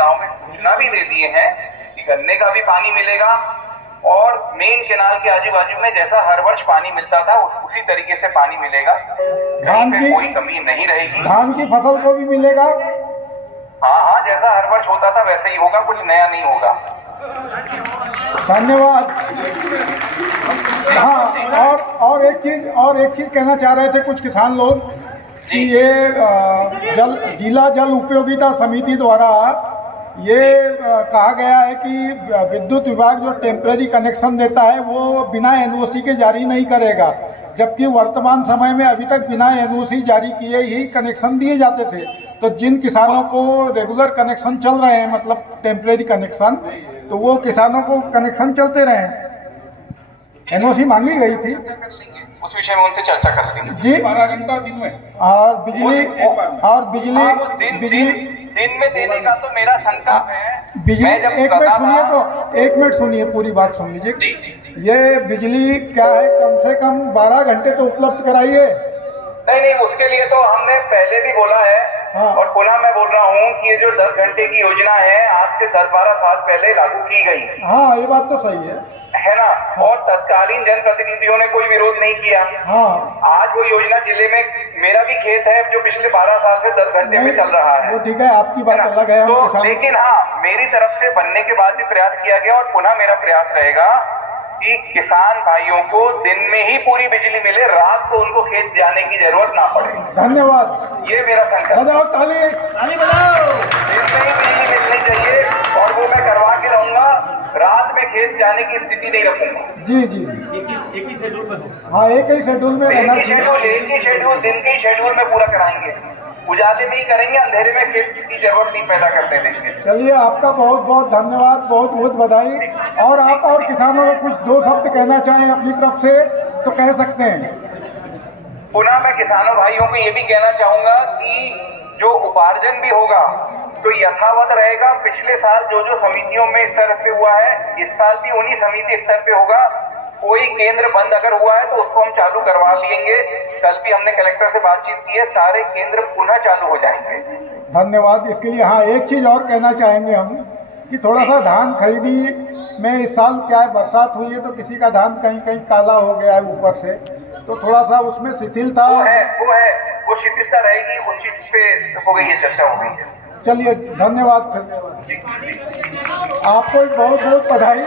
गांव में सूचना भी दे दिए हैं कि गन्ने का भी पानी मिलेगा और मेन कैनाल के आजू बाजू में जैसा हर वर्ष पानी मिलता था उसी तरीके से पानी मिलेगा। कहीं पे कोई कमी नहीं रहेगी। धान की फसल को भी मिलेगा। हाँ हाँ, जैसा हर वर्ष होता था वैसे ही होगा, कुछ नया नहीं होगा। धन्यवाद। हाँ, और एक चीज कहना चाह रहे थे कुछ किसान लोग कि ये जिला जल उपयोगिता समिति द्वारा ये कहा गया है कि विद्युत विभाग जो टेम्परेरी कनेक्शन देता है वो बिना एनओसी के जारी नहीं करेगा, जबकि वर्तमान समय में अभी तक बिना एनओसी जारी किए ही कनेक्शन दिए जाते थे। तो जिन किसानों को रेगुलर कनेक्शन चल रहे हैं, मतलब टेम्परेरी कनेक्शन, तो वो किसानों को कनेक्शन चलते रहे। एनओसी मांगी गई थी, उस विषय में उनसे चर्चा कर लेंगे जी। 12 घंटा दिन में और बिजली दिन में देने का तो मेरा संकल्प है। बिजली एक मिनट सुनिए, पूरी बात सुन लीजिए। ये बिजली क्या है, कम से कम 12 घंटे तो उपलब्ध कराइए। नहीं, उसके लिए तो हमने पहले भी बोला है। हाँ। और पुनः मैं बोल रहा हूँ कि ये जो 10 घंटे की योजना है आज से 10-12 साल पहले लागू की गई। हाँ, ये बात तो सही है ना। और तत्कालीन जनप्रतिनिधियों ने कोई विरोध नहीं किया। हाँ। आज वो योजना जिले में, मेरा भी खेत है जो पिछले 12 साल से 10 घंटे में चल रहा है। वो ठीक है, आपकी बात अलग है। तो लेकिन हाँ, मेरी तरफ से बनने के बाद भी प्रयास किया गया और पुनः मेरा प्रयास रहेगा कि किसान भाइयों को दिन में ही पूरी बिजली मिले, रात को उनको खेत जाने की जरूरत ना पड़े। धन्यवाद, ये मेरा संकल्प। बजाओ ताली, ताली बजाओ। दिन में ही बिजली मिलनी चाहिए और वो मैं करवा के रहूंगा। रात में खेत जाने की स्थिति नहीं रखूंगा। जी, एक ही शेड्यूल में हो। हाँ, एक ही शेड्यूल में एक ही शेड्यूल दिन के ही शेड्यूल में पूरा कराएंगे। उजाले में ही करेंगे, अंधेरे में खेत की जरूरत नहीं पैदा करने देंगे। चलिए, आपका बहुत बहुत धन्यवाद, बहुत बहुत बधाई। और आप और किसानों को कुछ 2 शब्द कहना चाहें अपनी तरफ से तो कह सकते हैं। पुनः मैं किसानों भाइयों को ये भी कहना चाहूंगा कि जो उपार्जन भी होगा तो यथावत रहेगा। पिछले साल जो समितियों में स्तर पे हुआ है, इस साल भी उन्हीं समिति स्तर पे होगा। कोई केंद्र बंद अगर हुआ है तो उसको हम चालू करवा लेंगे। कल भी हमने कलेक्टर से बातचीत की है, सारे केंद्र पुनः चालू हो जाएंगे। धन्यवाद इसके लिए। हाँ, एक चीज़ और कहना चाहेंगे हम कि थोड़ा सा धान खरीदी में इस साल क्या है, बरसात हुई है तो किसी का धान कहीं कहीं काला हो गया है ऊपर से, तो थोड़ा सा उसमें शिथिलता वो शिथिलता रहेगी। उस चीज पे हो गई है, चर्चा हो गई है। चलिए, धन्यवाद। फिर आपको बहुत बहुत बधाई।